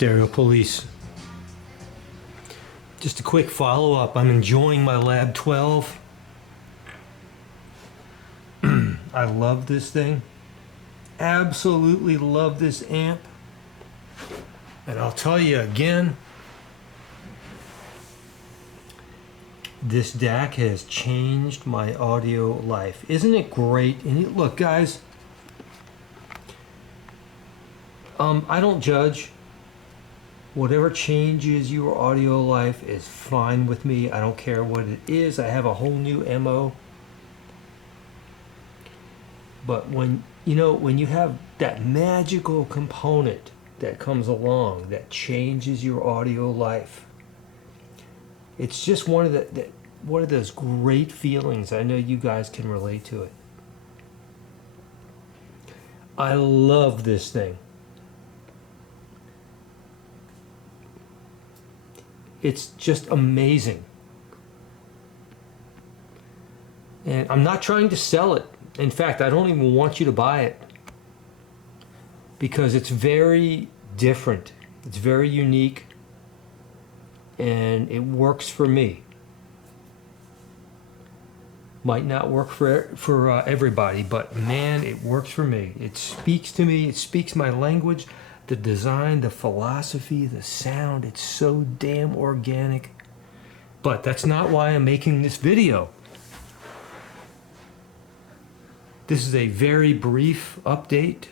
Stereo Police. Just a quick follow-up. I'm enjoying my Lab 12. I love this thing. Absolutely love this amp. And I'll tell you again, this DAC has changed my audio life. Isn't it great? And look, guys, I don't judge. Whatever changes your audio life is fine with me. I don't care what it is. I have a whole new MO. But when you have that magical component that comes along that changes your audio life, it's just one of those great feelings. I know you guys can relate to it. I love this thing. It's just amazing. And I'm not trying to sell it. In fact, I don't even want you to buy it, because it's very different. It's very unique, and it works for me. Might not work for everybody, but man, it works for me. It speaks to me. It speaks my language. The design, the philosophy, the sound, it's so damn organic. But that's not why I'm making this video. This is a very brief update.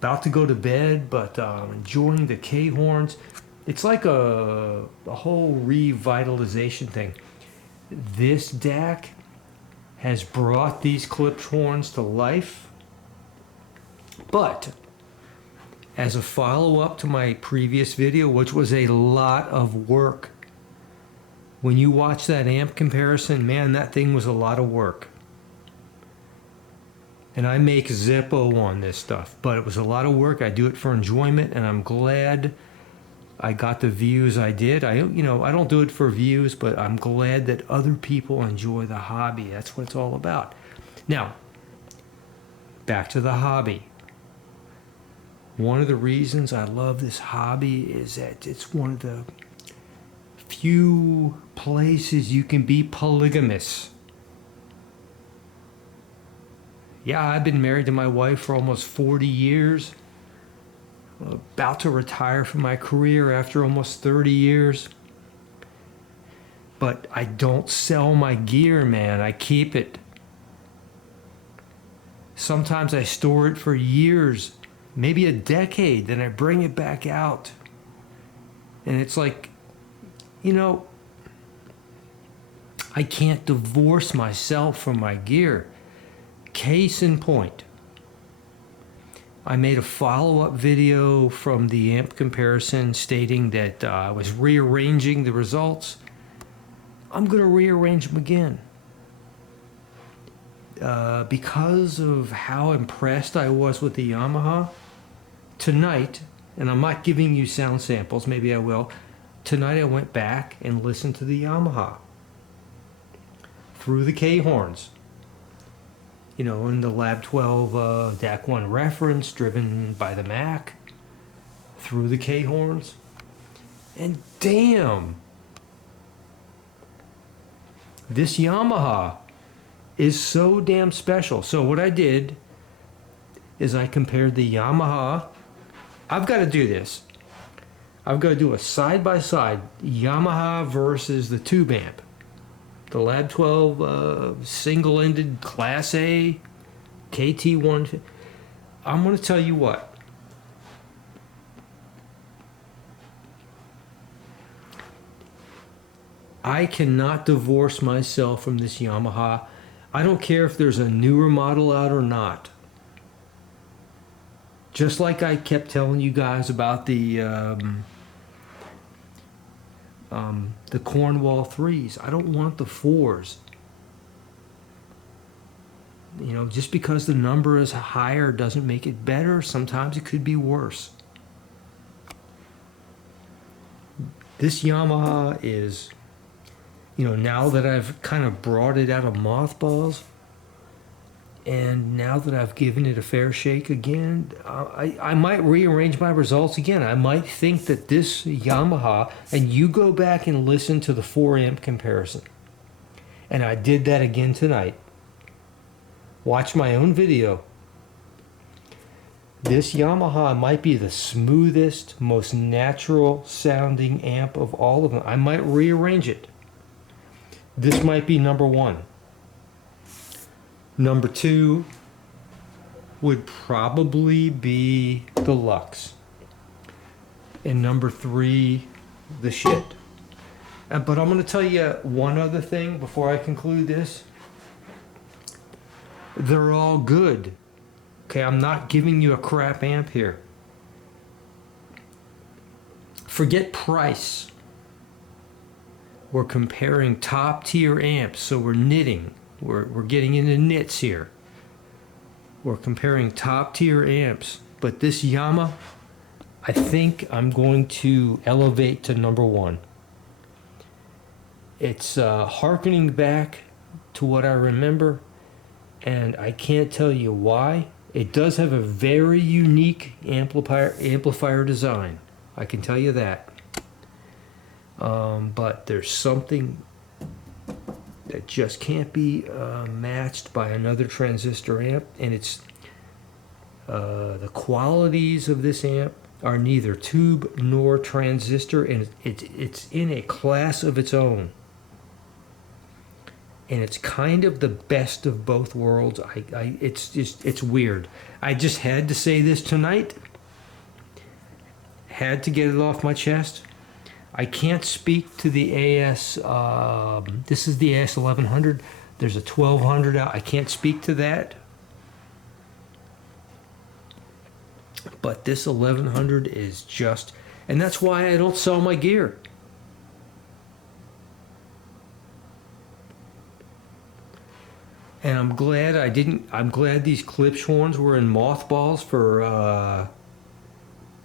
About to go to bed, but enjoying the K-horns. It's like a whole revitalization thing. This DAC has brought these clipped horns to life. But as a follow-up to my previous video, which was a lot of work, when you watch that amp comparison, man, that thing was a lot of work. And I make Zippo on this stuff, but it was a lot of work. I do it for enjoyment, and I'm glad I got the views I did. I don't do it for views, but I'm glad that other people enjoy the hobby. That's what it's all about. Now, back to the hobby. One of the reasons I love this hobby is that it's one of the few places you can be polygamous. Yeah, I've been married to my wife for almost 40 years. I'm about to retire from my career after almost 30 years. But I don't sell my gear, man. I keep it. Sometimes I store it for years, maybe a decade, then I bring it back out. And it's like, I can't divorce myself from my gear. Case in point, I made a follow-up video from the amp comparison stating that I was rearranging the results. I'm going to rearrange them again. Because of how impressed I was with the Yamaha, tonight, and I'm not giving you sound samples, maybe I will, tonight I went back and listened to the Yamaha through the K-horns. In the Lab 12 DAC 1 reference, driven by the Mac, through the K-horns. And damn, this Yamaha is so damn special. So what I did is I compared the Yamaha. I've got to do this. I've got to do a side-by-side Yamaha versus the tube amp. The Lab 12 single-ended Class A KT1. I'm going to tell you what. I cannot divorce myself from this Yamaha. I don't care if there's a newer model out or not. Just like I kept telling you guys about the Cornwall 3s. I don't want the 4s. Just because the number is higher doesn't make it better. Sometimes it could be worse. This Yamaha is, now that I've kind of brought it out of mothballs, And now that I've given it a fair shake again, I might rearrange my results again. I might think that this Yamaha, and you go back and listen to the 4 amp comparison. And I did that again tonight. Watch my own video. This Yamaha might be the smoothest, most natural sounding amp of all of them. I might rearrange it. This might be number 1. Number 2 would probably be the Lux. And number 3, the shit. But I'm going to tell you one other thing before I conclude this. They're all good. Okay, I'm not giving you a crap amp here. Forget price. We're comparing top tier amps, so we're knitting. We're getting into nits here. We're comparing top tier amps. But this Yamaha, I think I'm going to elevate to number 1. It's hearkening back to what I remember, and I can't tell you why. It does have a very unique amplifier design. I can tell you that. But there's something that just can't be matched by another transistor amp, and it's the qualities of this amp are neither tube nor transistor, and it's in a class of its own, and it's kind of the best of both worlds. It's weird. I just had to say this tonight, had to get it off my chest. I can't speak to the AS, this is the AS 1100. There's a 1200 out. I can't speak to that. But this 1100 is just, and that's why I don't sell my gear. And I'm glad I didn't, I'm glad these Klipsch horns were in mothballs for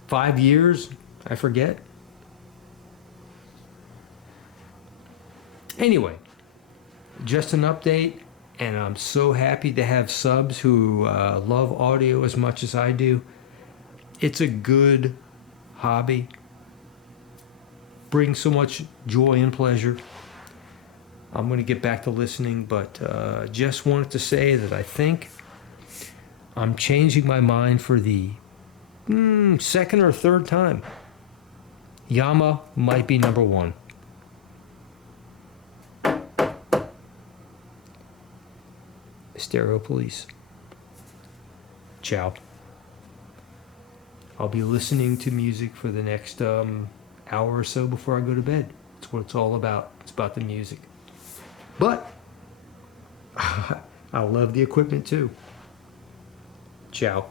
5 years. I forget. Anyway, just an update, and I'm so happy to have subs who love audio as much as I do. It's a good hobby. Brings so much joy and pleasure. I'm going to get back to listening, but just wanted to say that I think I'm changing my mind for the second or third time. Yamaha might be number 1. Stereo Police. Ciao. I'll be listening to music for the next hour or so before I go to bed. That's what it's all about. It's about the music. But I love the equipment too. Ciao.